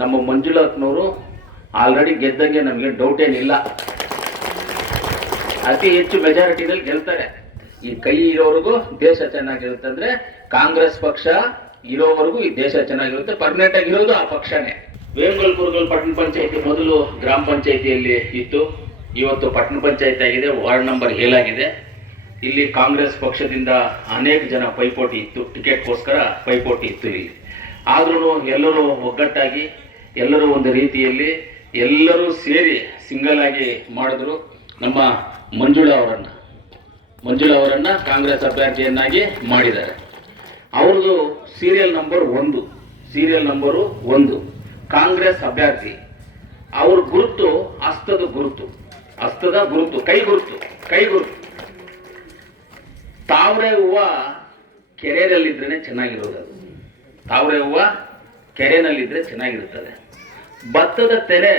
ನಮ್ಮ ಮಂಜುಳಾತ್ನವರು ಆಲ್ರೆಡಿ ಗೆದ್ದಂಗೆ ನಮಗೆ ಡೌಟ್ ಏನಿಲ್ಲ. ಅತಿ ಹೆಚ್ಚು ಮೆಜಾರಿಟಿನಲ್ಲಿ ಗೆಲ್ತಾರೆ. ಈ ಕೈ ಇರೋವರೆಗೂ ದೇಶ ಚೆನ್ನಾಗಿರುತ್ತೆ ಅಂದ್ರೆ ಕಾಂಗ್ರೆಸ್ ಪಕ್ಷ ಇರೋವರೆಗೂ ಈ ದೇಶ ಚೆನ್ನಾಗಿರುತ್ತೆ. ಪರ್ಮನೆಂಟ್ ಆಗಿರೋದು ಆ ಪಕ್ಷನೇ. ವೇಮಗಲ್ ಕುರುಗಲ್ ಪಟ್ಟಣ ಪಂಚಾಯತಿ ಮೊದಲು ಗ್ರಾಮ ಪಂಚಾಯತಿಯಲ್ಲಿ ಇತ್ತು. ಇವತ್ತು ಪಟ್ಟಣ ಪಂಚಾಯತಿ ಆಗಿದೆ, ವಾರ್ಡ್ ನಂಬರ್ ಏಳಾಗಿದೆ ಇಲ್ಲಿ ಕಾಂಗ್ರೆಸ್ ಪಕ್ಷದಿಂದ ಅನೇಕ ಜನ ಪೈಪೋಟಿ ಇತ್ತು. ಟಿಕೆಟ್ಗೋಸ್ಕರ ಪೈಪೋಟಿ ಇತ್ತು ಇಲ್ಲಿ. ಆದ್ರೂ ಎಲ್ಲರೂ ಒಗ್ಗಟ್ಟಾಗಿ ಎಲ್ಲರೂ ಒಂದು ರೀತಿಯಲ್ಲಿ ಎಲ್ಲರೂ ಸೇರಿ ಸಿಂಗಲ್ ಆಗಿ ಮಾಡಿದ್ರು ನಮ್ಮ ಮಂಜುಳಾ ಅವರನ್ನು. ಮಂಜುಳಾ ಅವರನ್ನು ಕಾಂಗ್ರೆಸ್ ಅಭ್ಯರ್ಥಿಯನ್ನಾಗಿ ಮಾಡಿದ್ದಾರೆ. ಅವ್ರದ್ದು ಸೀರಿಯಲ್ ನಂಬರ್ ಒಂದು. ಸೀರಿಯಲ್ ನಂಬರು ಒಂದು. ಕಾಂಗ್ರೆಸ್ ಅಭ್ಯರ್ಥಿ. ಅವ್ರ ಗುರುತು ಹಸ್ತದ ಗುರುತು. ಹಸ್ತದ ಗುರುತು. ಕೈ ಗುರುತು. ಕೈ ಗುರುತು. ತಾವ್ರೆ ಹೂವು ಕೆರೆಯಲ್ಲಿದ್ರೆ ಚೆನ್ನಾಗಿರೋದು ಅದು. ತಾವರೆ ಹೂವ ಕೆರೆಯಲ್ಲಿದ್ದರೆ ಚೆನ್ನಾಗಿರುತ್ತದೆ. ಭತ್ತದ ತೆನೆ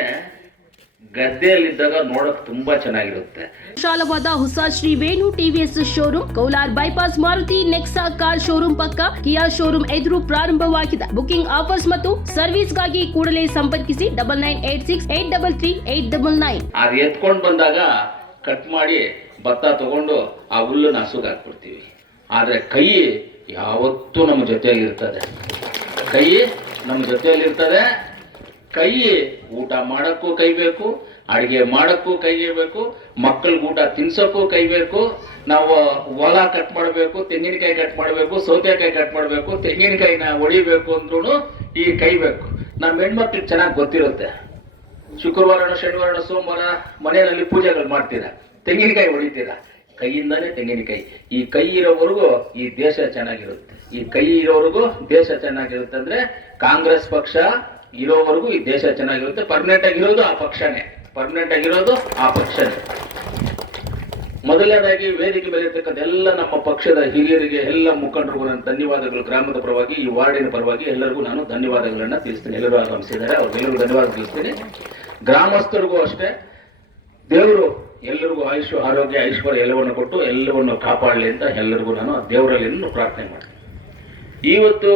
ಗದ್ದೆಯಲ್ಲಿದ್ದಾಗ ನೋಡಕ್ ತುಂಬಾ ಚೆನ್ನಾಗಿರುತ್ತೆ. ವಿಶಾಲವಾದ ಹೊಸ Shri Venu TVS showroom Kolar bypass Maruti Nexa car showroom ಪಕ್ಕ ಕಿಯಾ ಶೋರೂಮ್ ಎದುರು ಪ್ರಾರಂಭವಾಗಿದೆ. ಬುಕಿಂಗ್ ಆಫರ್ಸ್ ಮತ್ತು ಸರ್ವಿಸ್ಗಾಗಿ ಕೂಡಲೇ ಸಂಪರ್ಕಿಸಿ double nine eight six eight double three eight double nine ಅದು ಎತ್ಕೊಂಡು ಬಂದಾಗ ಕಟ್ ಮಾಡಿ ಭತ್ತ ತಗೊಂಡು ಆ ಹುಲ್ಲನ್ನ ಹಸುಗೆ ಹಾಕ್ಬಿಡ್ತೀವಿ ಆದರೆ ಕೈ ಯಾವತ್ತೂ ನಮ್ಮ ಜೊತೆಯಲ್ಲಿ ಇರ್ತದೆ ಕೈ ನಮ್ಮ ಜೊತೆಯಲ್ಲಿ ಇರ್ತದೆ ಕೈ, ಊಟ ಮಾಡೋಕ್ಕೂ ಕೈ ಬೇಕು, ಅಡುಗೆ ಮಾಡೋಕ್ಕೂ ಕೈ ಬೇಕು, ಮಕ್ಕಳಿಗೆ ಊಟ ತಿನ್ಸೋಕ್ಕೂ ಕೈ ಬೇಕು, ನಾವು ಹೊಲ ಕಟ್ ಮಾಡಬೇಕು, ತೆಂಗಿನಕಾಯಿ ಕಟ್ ಮಾಡಬೇಕು, ಸೌತೆಕಾಯಿ ಕಟ್ ಮಾಡಬೇಕು, ತೆಂಗಿನಕಾಯಿನ ಹೊಡಿಬೇಕು ಅಂದ್ರೂ ಈ ಕೈ ಬೇಕು. ನಮ್ಮ ಹೆಣ್ಮಕ್ಳಿಗೆ ಚೆನ್ನಾಗಿ ಗೊತ್ತಿರುತ್ತೆ. ಶುಕ್ರವಾರ, ಶನಿವಾರ, ಸೋಮವಾರ ಮನೆಯಲ್ಲಿ ಪೂಜೆಗಳು ಮಾಡ್ತೀರಾ? ತೆಂಗಿನಕಾಯಿ ಹೊಡಿತೀರಾ ಕೈಯಿಂದಾನೇ ತೆಂಗಿನಕಾಯಿ. ಈ ಕೈ ಇರೋವರೆಗೂ ಈ ದೇಶ ಚೆನ್ನಾಗಿರುತ್ತೆ. ಈ ಕೈ ಇರೋವರೆಗೂ ದೇಶ ಚೆನ್ನಾಗಿರುತ್ತೆ ಅಂದ್ರೆ ಕಾಂಗ್ರೆಸ್ ಪಕ್ಷ ಇರೋವರೆಗೂ ಈ ದೇಶ ಚೆನ್ನಾಗಿರುತ್ತೆ. ಪರ್ಮನೆಂಟ್ ಆಗಿರೋದು ಆ ಪಕ್ಷನೇ. ಪರ್ಮನೆಂಟ್ ಆಗಿರೋದು ಆ ಪಕ್ಷನೇ. ಮೊದಲನೇದಾಗಿ ವೇದಿಕೆ ಮೇಲೆ ಇರ್ತಕ್ಕಂಥ ಎಲ್ಲ ನಮ್ಮ ಪಕ್ಷದ ಹಿರಿಯರಿಗೆ, ಎಲ್ಲ ಮುಖಂಡರಿಗೂ ಧನ್ಯವಾದಗಳು. ಗ್ರಾಮದ ಪರವಾಗಿ, ಈ ವಾರ್ಡಿನ ಪರವಾಗಿ ಎಲ್ಲರಿಗೂ ನಾನು ಧನ್ಯವಾದಗಳನ್ನ ತಿಳಿಸ್ತೀನಿ. ಎಲ್ಲರೂ ಆಗಮಿಸಿದ್ದಾರೆ. ಅವ್ರಿಗೆಲ್ಲರಿಗೂ ಧನ್ಯವಾದ ತಿಳಿಸ್ತೀನಿ. ಗ್ರಾಮಸ್ಥರಿಗೂ ಅಷ್ಟೇ. ದೇವರು ಎಲ್ಲರಿಗೂ ಆಯುಷ್, ಆರೋಗ್ಯ, ಐಶ್ವರ್ಯ ಎಲ್ಲವನ್ನು ಕೊಟ್ಟು ಎಲ್ಲವನ್ನು ಕಾಪಾಡಲಿ ಅಂತ ಎಲ್ಲರಿಗೂ ನಾನು ದೇವರಲ್ಲಿ ಪ್ರಾರ್ಥನೆ ಮಾಡ್ತೀನಿ. ಇವತ್ತು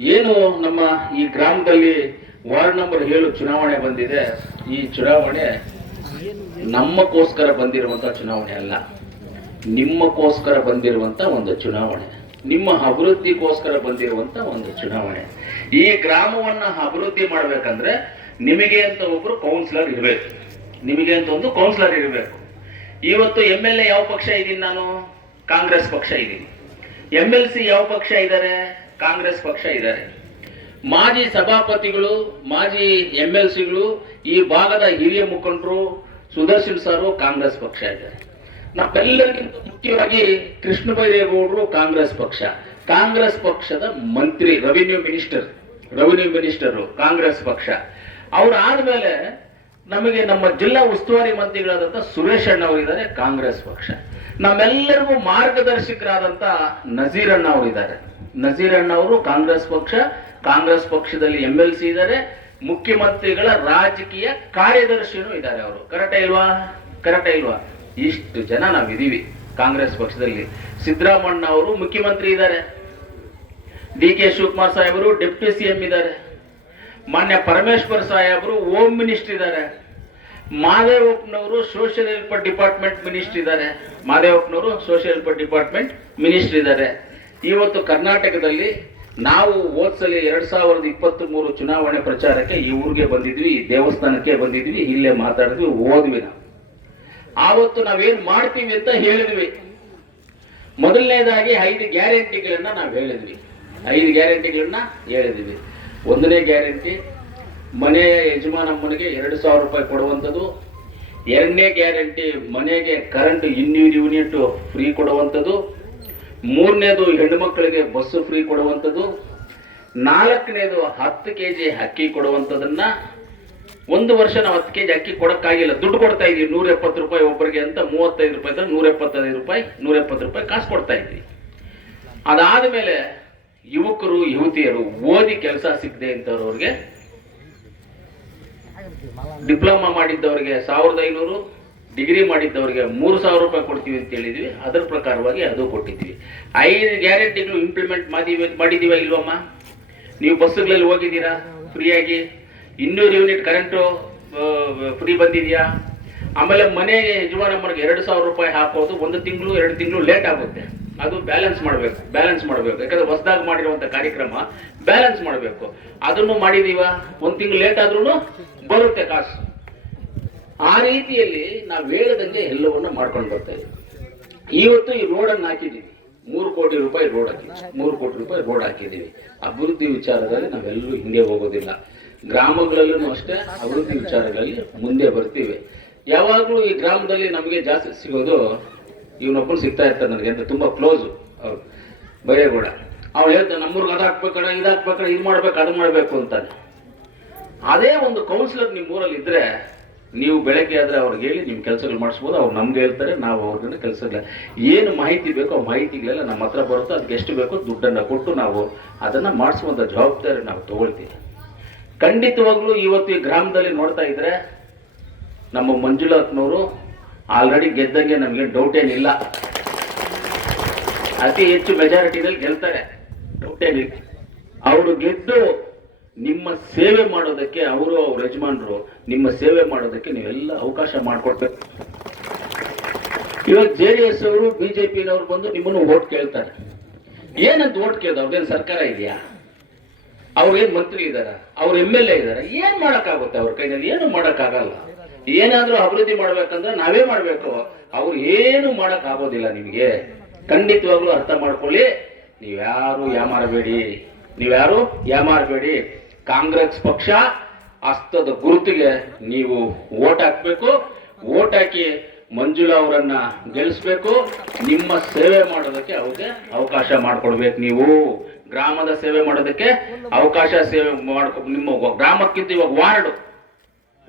ಏನು ನಮ್ಮ ಈ ಗ್ರಾಮದಲ್ಲಿ ವಾರ್ಡ್ ನಂಬರ್ ಏಳು ಚುನಾವಣೆ ಬಂದಿದೆ, ಈ ಚುನಾವಣೆ ನಮ್ಮಕ್ಕೋಸ್ಕರ ಬಂದಿರುವಂತ ಚುನಾವಣೆ ಅಲ್ಲ. ನಿಮ್ಮಕ್ಕೋಸ್ಕರ ಬಂದಿರುವಂತ ಒಂದು ಚುನಾವಣೆ. ನಿಮ್ಮ ಅಭಿವೃದ್ಧಿಗೋಸ್ಕರ ಬಂದಿರುವಂತ ಒಂದು ಚುನಾವಣೆ. ಈ ಗ್ರಾಮವನ್ನ ಅಭಿವೃದ್ಧಿ ಮಾಡಬೇಕಂದ್ರೆ ನಿಮಗೆ ಅಂತ ಒಬ್ರು ಕೌನ್ಸಿಲರ್ ಇರಬೇಕು. ನಿಮಗೆ ಅಂತ ಒಂದು ಕೌನ್ಸಿಲರ್ ಇರಬೇಕು. ಇವತ್ತು ಎಂ ಎಲ್ ಎ ಯಾವ ಪಕ್ಷ ಇದ್ದೀನಿ ನಾನು? ಕಾಂಗ್ರೆಸ್ ಪಕ್ಷ ಇದ್ದೀನಿ. ಎಂ ಎಲ್ ಸಿ ಯಾವ ಪಕ್ಷ ಇದ್ದಾರೆ? ಕಾಂಗ್ರೆಸ್ ಪಕ್ಷ ಇದ್ದಾರೆ. ಮಾಜಿ ಸಭಾಪತಿಗಳು, ಮಾಜಿ ಎಂ ಎಲ್ ಸಿಗಳು ಈ ಭಾಗದ ಹಿರಿಯ ಮುಖಂಡರು, ಸುದರ್ಶನ್ ಸಾರು ಕಾಂಗ್ರೆಸ್ ಪಕ್ಷ ಇದ್ದಾರೆ. ನಾವೆಲ್ಲರಿಗಿಂತ ಮುಖ್ಯವಾಗಿ ಕೃಷ್ಣ ಬೈರೇಗೌಡರು ಕಾಂಗ್ರೆಸ್ ಪಕ್ಷ. ಕಾಂಗ್ರೆಸ್ ಪಕ್ಷದ ಮಂತ್ರಿ revenue minister revenue minister Congress ಪಕ್ಷ. ಅವ್ರು ಮೇಲೆ ನಮಗೆ ನಮ್ಮ ಜಿಲ್ಲಾ ಉಸ್ತುವಾರಿ ಮಂತ್ರಿಗಳಾದಂಥ ಸುರೇಶ್ ಅಣ್ಣ ಅವರಿದ್ದಾರೆ ಕಾಂಗ್ರೆಸ್ ಪಕ್ಷ. ನಮ್ಮೆಲ್ಲರಿಗೂ ಮಾರ್ಗದರ್ಶಕರಾದಂಥ ನಜೀರ್ ಅಣ್ಣ ಅವರಿದ್ದಾರೆ. ನಜೀರ್ ಅಣ್ಣ ಅವರು ಕಾಂಗ್ರೆಸ್ ಪಕ್ಷ, ಕಾಂಗ್ರೆಸ್ ಪಕ್ಷದಲ್ಲಿ ಎಂ ಎಲ್ ಸಿ ಇದ್ದಾರೆ, ಮುಖ್ಯಮಂತ್ರಿಗಳ ರಾಜಕೀಯ ಕಾರ್ಯದರ್ಶಿನೂ ಇದ್ದಾರೆ ಅವರು. ಕರೆಕ್ಟ ಇಲ್ವಾ? ಕರೆಕ್ಟ ಇಲ್ವಾ? ಇಷ್ಟು ಜನ ನಾವಿದೀವಿ ಕಾಂಗ್ರೆಸ್ ಪಕ್ಷದಲ್ಲಿ. ಸಿದ್ದರಾಮಣ್ಣ ಅವರು ಮುಖ್ಯಮಂತ್ರಿ ಇದ್ದಾರೆ. ಡಿ ಕೆ ಶಿವಕುಮಾರ್ ಸಾಹೇಬರು ಡೆಪ್ಟಿ ಸಿ ಎಂ ಇದ್ದಾರೆ. ಮಾನ್ಯ ಪರಮೇಶ್ವರ್ ಸಾಹೇಬರು ಹೋಮ್ ಮಿನಿಸ್ಟರ್ ಇದ್ದಾರೆ. ಮಾದೇವಪ್ಪನವರು ಸೋಷಿಯಲ್ ವೆಲ್ಫೇರ್ ಡಿಪಾರ್ಟ್ಮೆಂಟ್ ಮಿನಿಸ್ಟರ್ ಇದ್ದಾರೆ. ಮಾದೇವಪ್ಪನವರು ಸೋಷಿಯಲ್ ವೆಲ್ಫೇರ್ ಡಿಪಾರ್ಟ್ಮೆಂಟ್ ಮಿನಿಸ್ಟರ್ ಇದ್ದಾರೆ. ಇವತ್ತು ಕರ್ನಾಟಕದಲ್ಲಿ ನಾವು ಓದ್ಸಲಿ ಎರಡ್ ಸಾವಿರದ ಇಪ್ಪತ್ತ್ ಮೂರು ಚುನಾವಣೆ ಪ್ರಚಾರಕ್ಕೆ ಈ ಊರಿಗೆ ಬಂದಿದ್ವಿ, ಈ ದೇವಸ್ಥಾನಕ್ಕೆ ಬಂದಿದ್ವಿ, ಇಲ್ಲೇ ಮಾತಾಡಿದ್ವಿ, ಓದ್ವಿ ನಾವು. ಆವತ್ತು ನಾವೇನ್ ಮಾಡ್ತೀವಿ ಅಂತ ಹೇಳಿದ್ವಿ. ಮೊದಲನೇದಾಗಿ ಐದು ಗ್ಯಾರಂಟಿಗಳನ್ನ ನಾವು ಹೇಳಿದ್ವಿ. ಐದು ಗ್ಯಾರಂಟಿಗಳನ್ನ ಹೇಳಿದ್ವಿ. ಒಂದನೇ ಗ್ಯಾರಂಟಿ ಮನೆಯ ಯಜಮಾನಮ್ಮನಿಗೆ ಎರಡು ಸಾವಿರ ರೂಪಾಯಿ ಕೊಡುವಂಥದ್ದು. ಎರಡನೇ ಗ್ಯಾರಂಟಿ, ಮನೆಗೆ ಕರೆಂಟ್ ಇನ್ನೂರು ಯೂನಿಟ್ ಫ್ರೀ ಕೊಡುವಂಥದ್ದು. ಮೂರನೇದು ಹೆಣ್ಣು ಮಕ್ಕಳಿಗೆ ಬಸ್ಸು ಫ್ರೀ ಕೊಡುವಂಥದ್ದು. ನಾಲ್ಕನೇದು ಹತ್ತು ಕೆ ಜಿ ಅಕ್ಕಿ ಕೊಡುವಂಥದ್ದನ್ನ ಒಂದು ವರ್ಷ ನಾವು ಹತ್ತು ಕೆ ಜಿ ಅಕ್ಕಿ ಕೊಡೋಕ್ಕಾಗಿಲ್ಲ. ದುಡ್ಡು ಕೊಡ್ತಾ ಇದೀವಿ. ನೂರ ಎಪ್ಪತ್ತು ರೂಪಾಯಿ ಒಬ್ಬರಿಗೆ ಅಂತ ಮೂವತ್ತೈದು ರೂಪಾಯಿ ಇದ್ರೆ ನೂರ ಎಪ್ಪತ್ತೈದು ರೂಪಾಯಿ ನೂರ ಎಪ್ಪತ್ತು ರೂಪಾಯಿ ಕಾಸು ಕೊಡ್ತಾ ಇದ್ವಿ. ಅದಾದ್ಮೇಲೆ ಯುವಕರು, ಯುವತಿಯರು ಓದಿ ಕೆಲಸ ಸಿಗದೆ ಅಂತವ್ರವ್ರಿಗೆ. ಡಿಪ್ಲೊಮಾ ಮಾಡಿದ್ದವರಿಗೆ ಸಾವಿರದ ಐನೂರು. ಡಿಗ್ರಿ ಮಾಡಿದ್ದವರಿಗೆ ಮೂರು ಸಾವಿರ ರೂಪಾಯಿ ಕೊಡ್ತೀವಿ ಅಂತ ಹೇಳಿದ್ವಿ. ಅದರ ಪ್ರಕಾರವಾಗಿ ಅದು ಕೊಟ್ಟಿದ್ವಿ. ಐದು ಗ್ಯಾರಂಟಿಗಳು ಇಂಪ್ಲಿಮೆಂಟ್ ಮಾಡಿದೀವಿ ಮಾಡಿದೀವ ಇಲ್ವಮ್ಮ? ನೀವು ಬಸ್ಸುಗಳಲ್ಲಿ ಹೋಗಿದ್ದೀರಾ ಫ್ರೀಯಾಗಿ? ಇನ್ನೂರು ಯೂನಿಟ್ ಕರೆಂಟು ಫ್ರೀ ಬಂದಿದೆಯಾ? ಆಮೇಲೆ ಮನೆ ಯಜಮಾನಮ್ಮನಿಗೆ ಎರಡು ಸಾವಿರ ರೂಪಾಯಿ ಹಾಕೋದು, ಒಂದು ತಿಂಗಳು, ಎರಡು ತಿಂಗಳು ಲೇಟ್ ಆಗುತ್ತೆ. ಅದು ಬ್ಯಾಲೆನ್ಸ್ ಮಾಡಬೇಕು ಬ್ಯಾಲೆನ್ಸ್ ಮಾಡಬೇಕು. ಯಾಕಂದ್ರೆ ಹೊಸದಾಗಿ ಮಾಡಿರುವಂಥ ಕಾರ್ಯಕ್ರಮ ಬ್ಯಾಲೆನ್ಸ್ ಮಾಡಬೇಕು. ಅದನ್ನು ಮಾಡಿದೀವ ಒಂದು ತಿಂಗಳು ಲೇಟ್ ಆದ್ರೂ ಬರುತ್ತೆ ಕಾಸು. ಆ ರೀತಿಯಲ್ಲಿ ನಾವು ಹೇಳದಂಗೆ ಎಲ್ಲವನ್ನ ಮಾಡ್ಕೊಂಡು ಬರ್ತಾ ಇದ್ದೀವಿ. ಇವತ್ತು ಈ ರೋಡನ್ನು ಹಾಕಿದ್ದೀವಿ. ಮೂರು ಕೋಟಿ ರೂಪಾಯಿ ರೋಡ್ ಹಾಕಿದ್ವಿ ಮೂರು ಕೋಟಿ ರೂಪಾಯಿ ರೋಡ್ ಹಾಕಿದ್ದೀವಿ. ಅಭಿವೃದ್ಧಿ ವಿಚಾರದಲ್ಲಿ ನಾವೆಲ್ಲರೂ ಹಿಂದೆ ಹೋಗೋದಿಲ್ಲ. ಗ್ರಾಮಗಳಲ್ಲೂ ಅಷ್ಟೇ ಅಭಿವೃದ್ಧಿ ವಿಚಾರಗಳಲ್ಲಿ ಮುಂದೆ ಬರ್ತೀವಿ. ಯಾವಾಗಲೂ ಈ ಗ್ರಾಮದಲ್ಲಿ ನಮಗೆ ಜಾಸ್ತಿ ಸಿಗೋದು ಇವನೊಬ್ಬನು ಸಿಗ್ತಾ ಇರ್ತಾರೆ ನನಗೆ ಅಂತ ತುಂಬಾ ಕ್ಲೋಸ್ ಅವ್ರು. ಬೈರೇಗೌಡ. ಅವ್ರು ಹೇಳ್ತಾನೆ ನಮ್ಮೂರ್ಗೆ ಅದು ಹಾಕ್ಬೇಕಣ ಇದು ಇದು ಮಾಡ್ಬೇಕು? ಅದು ಮಾಡಬೇಕು ಅಂತಾನೆ. ಅದೇ ಒಂದು ಕೌನ್ಸಿಲರ್ ನಿಮ್ಮ ಊರಲ್ಲಿ ಇದ್ರೆ ನೀವು ಬೆಳಗ್ಗೆ ಆದರೆ ಅವ್ರಿಗೆ ಹೇಳಿ ನಿಮ್ಮ ಕೆಲಸಗಳು ಮಾಡಿಸ್ಬೋದು, ಅವ್ರು ನಮ್ಗೆ ಹೇಳ್ತಾರೆ, ನಾವು ಅವ್ರನ್ನ ಕೆಲಸಗಳ ಏನು ಮಾಹಿತಿ ಬೇಕೋ ಆ ಮಾಹಿತಿಗಳೆಲ್ಲ ನಮ್ಮ ಹತ್ರ ಬರುತ್ತೋ, ಅದಕ್ಕೆ ಎಷ್ಟು ಬೇಕೋ ದುಡ್ಡನ್ನು ಕೊಟ್ಟು ನಾವು ಅದನ್ನು ಮಾಡಿಸುವಂಥ ಜವಾಬ್ದಾರಿ ನಾವು ತಗೊಳ್ತೀವಿ. ಖಂಡಿತವಾಗ್ಲೂ ಇವತ್ತು ಈ ಗ್ರಾಮದಲ್ಲಿ ನೋಡ್ತಾ ಇದ್ರೆ, ನಮ್ಮ ಮಂಜುಳಾತ್ನವರು ಆಲ್ರೆಡಿ ಗೆದ್ದಂಗೆ ನಮಗೆ ಡೌಟ್ ಏನಿಲ್ಲ. ಅತಿ ಹೆಚ್ಚು ಮೆಜಾರಿಟಿನಲ್ಲಿ ಗೆಲ್ತಾರೆ. ಡೌಟ್ ಏನಿಲ್ಲ. ಅವರು ಗೆದ್ದು ನಿಮ್ಮ ಸೇವೆ ಮಾಡೋದಕ್ಕೆ ಅವರು ಅವ್ರ ಯಜಮಾನರು, ನಿಮ್ಮ ಸೇವೆ ಮಾಡೋದಕ್ಕೆ ನೀವೆಲ್ಲ ಅವಕಾಶ ಮಾಡಿಕೊಡ್ಬೇಕು ಇವಾಗ ಜೆ ಡಿ ಎಸ್ ಅವರು ಬಿಜೆಪಿನವ್ರು ಬಂದು ನಿಮ್ಮನ್ನು ಓಟ್ ಕೇಳ್ತಾರೆ. ಏನಂತ ಓಟ್ ಕೇಳ್ದ? ಅವ್ರದ್ದೇನು ಸರ್ಕಾರ ಇದೆಯಾ? ಅವ್ರೇನು ಮಂತ್ರಿ ಇದಾರ ಅವ್ರ ಎಂ ಎಲ್ ಎ ಇದಾರ ಏನ್ ಮಾಡೋಕ್ಕಾಗುತ್ತೆ ಅವ್ರ ಕೈನಲ್ಲಿ? ಏನು ಮಾಡೋಕ್ಕಾಗಲ್ಲ. ಏನಾದ್ರೂ ಅಭಿವೃದ್ಧಿ ಮಾಡ್ಬೇಕಂದ್ರೆ ನಾವೇ ಮಾಡ್ಬೇಕು. ಅವ್ರು ಏನು ಮಾಡಕ್ ಆಗೋದಿಲ್ಲ ನಿಮ್ಗೆ. ಖಂಡಿತವಾಗ್ಲೂ ಅರ್ಥ ಮಾಡ್ಕೊಳ್ಳಿ. ನೀವ್ಯಾರು ಯಾಮಾರಬೇಡಿ. ನೀವ್ಯಾರು ಯಾಮಾರಬೇಡಿ. ಕಾಂಗ್ರೆಸ್ ಪಕ್ಷ ಹಸ್ತದ ಗುರುತಿಗೆ ನೀವು ಓಟ್ ಹಾಕ್ಬೇಕು. ಓಟ್ ಹಾಕಿ ಮಂಜುಳಾ ಅವರನ್ನ ಗೆಲ್ಲಿಸ್ಬೇಕು ನಿಮ್ಮ ಸೇವೆ ಮಾಡೋದಕ್ಕೆ ಅವ್ರಿಗೆ ಅವಕಾಶ ಮಾಡ್ಕೊಡ್ಬೇಕು ನೀವು. ಗ್ರಾಮದ ಸೇವೆ ಮಾಡೋದಕ್ಕೆ ಅವಕಾಶ ಸೇವೆ ಮಾಡ್ಕೊ, ನಿಮ್ಮ ಗ್ರಾಮಕ್ಕಿಂತ ಇವಾಗ ವಾರ್ಡ್.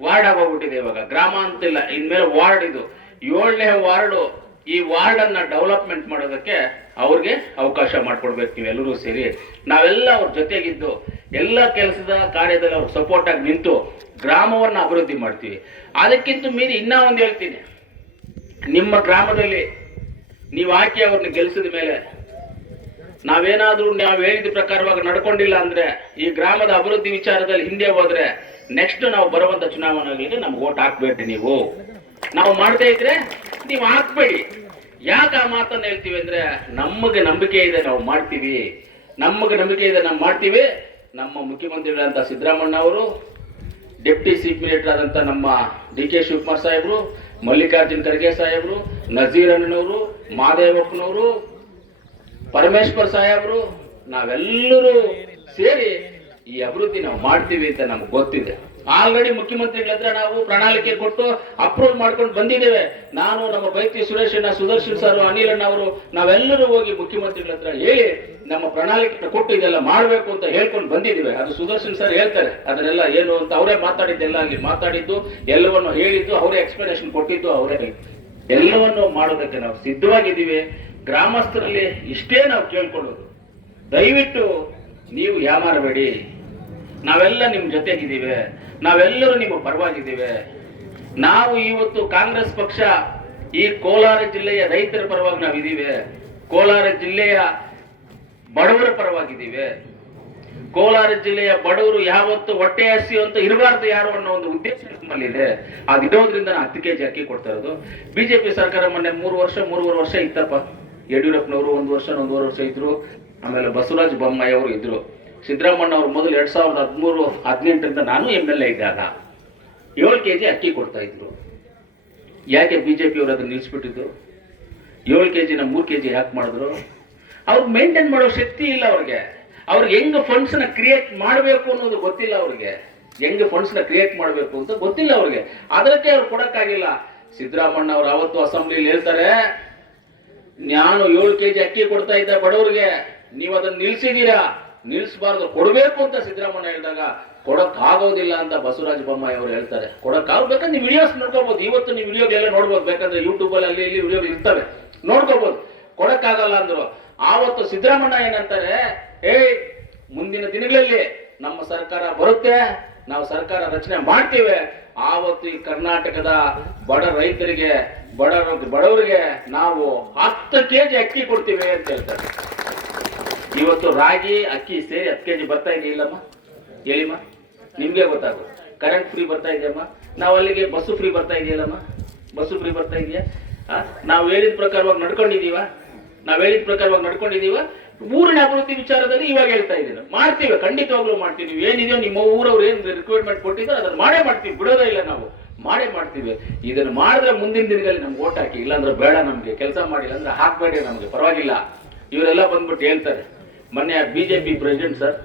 ವಾರ್ಡ್ ಆಗೋಗ್ಬಿಟ್ಟಿದೆ ಇವಾಗ. ಗ್ರಾಮ ಅಂತಿಲ್ಲ, ಇನ್ಮೇಲೆ ವಾರ್ಡ್ ಇದು. ಏಳನೇ ವಾರ್ಡು ಈ ವಾರ್ಡ್ ಅನ್ನ ಡೆವಲಪ್ಮೆಂಟ್ ಮಾಡೋದಕ್ಕೆ ಅವ್ರಿಗೆ ಅವಕಾಶ ಮಾಡ್ಕೊಡ್ಬೇಕು ನೀವೆಲ್ಲರೂ ಸೇರಿ. ನಾವೆಲ್ಲ ಅವ್ರ ಜೊತೆಗಿದ್ದು ಎಲ್ಲ ಕೆಲಸದ ಕಾರ್ಯದಲ್ಲಿ ಅವ್ರಿಗೆ ಸಪೋರ್ಟ್ ಆಗಿ ನಿಂತು ಗ್ರಾಮವನ್ನ ಅಭಿವೃದ್ಧಿ ಮಾಡ್ತೀವಿ. ಅದಕ್ಕಿಂತ ಮೀರಿ ಇನ್ನೂ ಒಂದು ಹೇಳ್ತೀನಿ. ನಿಮ್ಮ ಗ್ರಾಮದಲ್ಲಿ ನೀವು ಹಾಕಿ ಅವ್ರನ್ನ ಗೆಲ್ಸಿದ ಮೇಲೆ ನಾವೇನಾದ್ರೂ ನಾವು ಹೇಳಿದ ಪ್ರಕಾರವಾಗಿ ನಡ್ಕೊಂಡಿಲ್ಲ ಅಂದ್ರೆ ಈ ಗ್ರಾಮದ ಅಭಿವೃದ್ಧಿ ವಿಚಾರದಲ್ಲಿ ಹಿಂದೆ ಹೋದ್ರೆ ನೆಕ್ಸ್ಟ್ ನಾವು ಬರುವಂತ ಚುನಾವಣೆಗಳಿಗೆ ನಮ್ಗೆ ಓಟ್ ಹಾಕ್ಬೇಡಿ ನೀವು. ನಾವು ಮಾಡದೇ ಇದ್ರೆ ನೀವು ಹಾಕ್ಬೇಡಿ. ಯಾಕೆ ಆ ಮಾತನ್ನು ಹೇಳ್ತೀವಿ ಅಂದ್ರೆ ನಮಗೆ ನಂಬಿಕೆ ಇದೆ ನಾವು ಮಾಡ್ತೀವಿ. ನಮಗೆ ನಂಬಿಕೆ ಇದೆ ನಾವು ಮಾಡ್ತೀವಿ. ನಮ್ಮ ಮುಖ್ಯಮಂತ್ರಿಗಳಾದಂಥ ಸಿದ್ದರಾಮಣ್ಣ ಅವರು, ಡೆಪ್ಟಿ ಚೀಫ್ ಮಿನಿಸ್ಟರ್ ಆದಂತ ನಮ್ಮ ಡಿ ಕೆ ಶಿವಕುಮಾರ್ ಸಾಹೇಬರು, ಮಲ್ಲಿಕಾರ್ಜುನ್ ಖರ್ಗೆ ಸಾಹೇಬರು, ನಜೀರ್ ಅಣ್ಣನವರು ಮಾದೇವಪ್ಪನವರು ಪರಮೇಶ್ವರ್ ಸಾಹೇಬರು, ನಾವೆಲ್ಲರೂ ಸೇರಿ ಈ ಅಭಿವೃದ್ಧಿ ನಾವು ಮಾಡ್ತೀವಿ ಅಂತ ನಮ್ಗೆ ಗೊತ್ತಿದೆ. ಆಲ್ರೆಡಿ ಮುಖ್ಯಮಂತ್ರಿಗಳ ಹತ್ರ ನಾವು ಪ್ರಣಾಳಿಕೆ ಕೊಟ್ಟು ಅಪ್ರೂವ್ ಮಾಡ್ಕೊಂಡು ಬಂದಿದ್ದೇವೆ. ನಾನು ನಮ್ಮ ಬೈತಿ ಸುರೇಶ್ ಅಣ್ಣ, ಸುದರ್ಶನ್ ಸರ್, ಅನಿಲ್ ಅಣ್ಣ ಅವರು, ನಾವೆಲ್ಲರೂ ಹೋಗಿ ಮುಖ್ಯಮಂತ್ರಿಗಳ ಹತ್ರ ಹೇಳಿ ನಮ್ಮ ಪ್ರಣಾಳಿಕೆ ಕೊಟ್ಟು ಇದೆಲ್ಲ ಮಾಡಬೇಕು ಅಂತ ಹೇಳ್ಕೊಂಡು ಬಂದಿದ್ದೇವೆ. ಅದು ಸುದರ್ಶನ್ ಸರ್ ಹೇಳ್ತಾರೆ. ಅದನ್ನೆಲ್ಲ ಏನು ಅಂತ ಅವರೇ ಮಾತಾಡಿದ್ದೆಲ್ಲ ಅಲ್ಲಿ ಮಾತಾಡಿದ್ದು, ಎಲ್ಲವನ್ನು ಹೇಳಿದ್ದು, ಅವರೇ ಎಕ್ಸ್ಪ್ಲನೇಷನ್ ಕೊಟ್ಟಿದ್ದು, ಅವರೇ ಎಲ್ಲವನ್ನು ಮಾಡೋದಕ್ಕೆ ನಾವು ಸಿದ್ಧವಾಗಿದ್ದೀವಿ. ಗ್ರಾಮಸ್ಥರಲ್ಲಿ ಇಷ್ಟೇ ನಾವು ಕೇಳ್ಕೊಳ್ಳೋದು. ದಯವಿಟ್ಟು ನೀವು ಯಾಮಾರಬೇಡಿ. ನಾವೆಲ್ಲ ನಿಮ್ಮ ಜೊತೆಗಿದ್ದೀವಿ. ನಾವೆಲ್ಲರೂ ನಿಮ್ಮ ಪರವಾಗಿದ್ದೀವಿ. ನಾವು ಇವತ್ತು ಕಾಂಗ್ರೆಸ್ ಪಕ್ಷ ಈ ಕೋಲಾರ ಜಿಲ್ಲೆಯ ರೈತರ ಪರವಾಗಿ ನಾವಿದ್ದೀವಿ. ಕೋಲಾರ ಜಿಲ್ಲೆಯ ಬಡವರ ಪರವಾಗಿದ್ದೀವಿ. ಕೋಲಾರ ಜಿಲ್ಲೆಯ ಬಡವರು ಯಾವತ್ತು ಹೊಟ್ಟೆ ಹಸಿ ಅಂತ ಇರಬಾರ್ದು ಯಾರು ಅನ್ನೋ ಒಂದು ಉದ್ದೇಶ ನಮ್ಮಲ್ಲಿದೆ. ಅದು ಇರೋದ್ರಿಂದ ನಾನು ಹತ್ತು ಕೆಜಿ ಅಕ್ಕಿ ಕೊಡ್ತಾ ಇರೋದು. ಬಿಜೆಪಿ ಸರ್ಕಾರ ಮೊನ್ನೆ ಮೂರು ವರ್ಷ, ಮೂರುವರೆ ವರ್ಷ ಇತ್ತಪ್ಪ. ಯಡಿಯೂರಪ್ಪನವರು ಒಂದು ವರ್ಷ, ಒಂದೂವರೆ ವರ್ಷ ಇದ್ರು. ಆಮೇಲೆ ಬಸವರಾಜ ಬೊಮ್ಮಾಯಿ ಅವರು ಇದ್ರು. ಸಿದ್ದರಾಮಣ್ಣ ಅವರು ಮೊದಲು ಎರಡು ಸಾವಿರದ ಹದಿಮೂರು, ಹದಿನೆಂಟರಿಂದ ನಾನು ಎಂ ಎಲ್ ಎ ಇದ್ದಾಗ ಏಳು ಕೆ ಜಿ ಅಕ್ಕಿ ಕೊಡ್ತಾ ಇದ್ರು. ಯಾಕೆ ಬಿ ಜೆ ಪಿಯವರು ಅದನ್ನು ನಿಲ್ಲಿಸ್ಬಿಟ್ಟಿದ್ರು ಏಳು ಕೆ ಜಿನ ಮೂರು ಕೆ ಜಿ ಯಾಕೆ ಮಾಡಿದ್ರು? ಅವ್ರಿಗೆ ಮೇಂಟೈನ್ ಮಾಡೋ ಶಕ್ತಿ ಇಲ್ಲ ಅವ್ರಿಗೆ. ಅವ್ರಿಗೆ ಹೆಂಗ್ ಫಂಡ್ಸ್ನ ಕ್ರಿಯೇಟ್ ಮಾಡಬೇಕು ಅನ್ನೋದು ಗೊತ್ತಿಲ್ಲ ಅವ್ರಿಗೆ. ಹೆಂಗ್ ಫಂಡ್ಸ್ನ ಕ್ರಿಯೇಟ್ ಮಾಡಬೇಕು ಅಂತ ಗೊತ್ತಿಲ್ಲ ಅವ್ರಿಗೆ. ಅದಕ್ಕೆ ಅವ್ರು ಕೊಡೋಕ್ಕಾಗಿಲ್ಲ. ಸಿದ್ದರಾಮಣ್ಣ ಅವ್ರು ಅವತ್ತು ಅಸೆಂಬ್ಲಿಲಿ ಹೇಳ್ತಾರೆ, ನಾನು ಏಳು ಕೆ ಜಿ ಅಕ್ಕಿ ಕೊಡ್ತಾ ಇದ್ದೆ ಬಡವರಿಗೆ. ನೀವು ಅದನ್ನು ನಿಲ್ಸಿದೀರಾ? ನಿಲ್ಸಬಾರ್ದು ಕೊಡಬೇಕು ಅಂತ ಸಿದ್ದರಾಮಣ್ಣ ಹೇಳಿದಾಗ ಕೊಡಕ್ ಆಗೋದಿಲ್ಲ ಅಂತ ಬಸವರಾಜ ಬೊಮ್ಮಾಯಿ ಅವರು ಹೇಳ್ತಾರೆ. ಕೊಡಕ್ ಆಗ್ಬೇಕಂದ್ರೆ ನೀವು ವಿಡಿಯೋಸ್ ನೋಡ್ಕೋಬಹುದು ಇವತ್ತು ನೀವು ವಿಡಿಯೋಗಳೆಲ್ಲ ನೋಡ್ಬೋದು. ಬೇಕಂದ್ರೆ ಯೂಟ್ಯೂಬ್ ಅಲ್ಲಿ ಇಲ್ಲಿ ವಿಡಿಯೋ ಇರ್ತವೆ. ನೋಡ್ಕೋಬಹುದು ಕೊಡಕ್ ಆಗಲ್ಲ ಅಂದ್ರು. ಆವತ್ತು ಸಿದ್ದರಾಮಣ್ಣ ಏನಂತಾರೆ, ಏಯ್, ಮುಂದಿನ ದಿನಗಳಲ್ಲಿ ನಮ್ಮ ಸರ್ಕಾರ ಬರುತ್ತೆ. ನಾವು ಸರ್ಕಾರ ರಚನೆ ಮಾಡ್ತೀವಿ. ಆವತ್ತು ಈ ಕರ್ನಾಟಕದ ಬಡ ರೈತರಿಗೆ, ಬಡ ಬಡವರಿಗೆ ನಾವು ಹತ್ತು ಕೆಜಿ ಅಕ್ಕಿ ಕೊಡ್ತೀವಿ ಅಂತ ಹೇಳ್ತಾರೆ. ಇವತ್ತು ರಾಗಿ, ಅಕ್ಕಿ ಸೇರಿ ಹತ್ತು ಕೆಜಿ ಬರ್ತಾ ಇದೆ ಇಲ್ಲಮ್ಮ? ಹೇಳಿಮ್ಮ. ನಿಮಗೆ ಗೊತ್ತಾಗುತ್ತೆ ಕರೆಂಟ್ ಫ್ರೀ ಬರ್ತಾ ಇದೆಯಮ್ಮ? ನಾವು ಅಲ್ಲಿಗೆ ಬಸ್ಸು ಫ್ರೀ ಬರ್ತಾ ಇದೆಯಲ್ಲಮ್ಮ ಬಸ್ಸು ಫ್ರೀ ಬರ್ತಾ ಇದೆಯಾ? ನಾವು ಹೇಳಿದ ಪ್ರಕಾರವಾಗಿ ನಡ್ಕೊಂಡಿದೀವ ನಾವು ಹೇಳಿದ ಪ್ರಕಾರವಾಗಿ ನಡ್ಕೊಂಡಿದ್ದೀವ? ಊರಿನ ಅಭಿವೃದ್ಧಿ ವಿಚಾರದಲ್ಲಿ ಇವಾಗ ಹೇಳ್ತಾ ಇದ್ದೀನಿ. ಮಾಡ್ತೀವಿ, ಖಂಡಿತವಾಗ್ಲೂ ಮಾಡ್ತೀವಿ. ನೀವು ಏನಿದೆಯೋ ನಿಮ್ಮ ಊರವ್ರು ಏನು ರಿಕ್ವೈರ್ಮೆಂಟ್ ಕೊಟ್ಟಿದ್ದಾರೆ ಅದನ್ನು ಮಾಡೇ ಮಾಡ್ತೀವಿ. ಬಿಡೋದೇ ಇಲ್ಲ ನಾವು. ಮಾಡೇ ಮಾಡ್ತೀವಿ. ಇದನ್ನ ಮಾಡಿದ್ರೆ ಮುಂದಿನ ದಿನಗಳಲ್ಲಿ ನಮ್ಗೆ ಓಟ್ ಹಾಕಿ, ಇಲ್ಲಾಂದ್ರೆ ಬೇಡ ನಮಗೆ. ಕೆಲಸ ಮಾಡಿಲ್ಲ ಅಂದ್ರೆ ಹಾಕ್ಬೇಡಿ ನಮಗೆ. ಪರವಾಗಿಲ್ಲ. ಇವರೆಲ್ಲ ಬಂದ್ಬಿಟ್ಟು ಹೇಳ್ತಾರೆ. ಮೊನ್ನೆ ಬಿಜೆಪಿ ಪ್ರೆಸಿಡೆಂಟ್ ಸರ್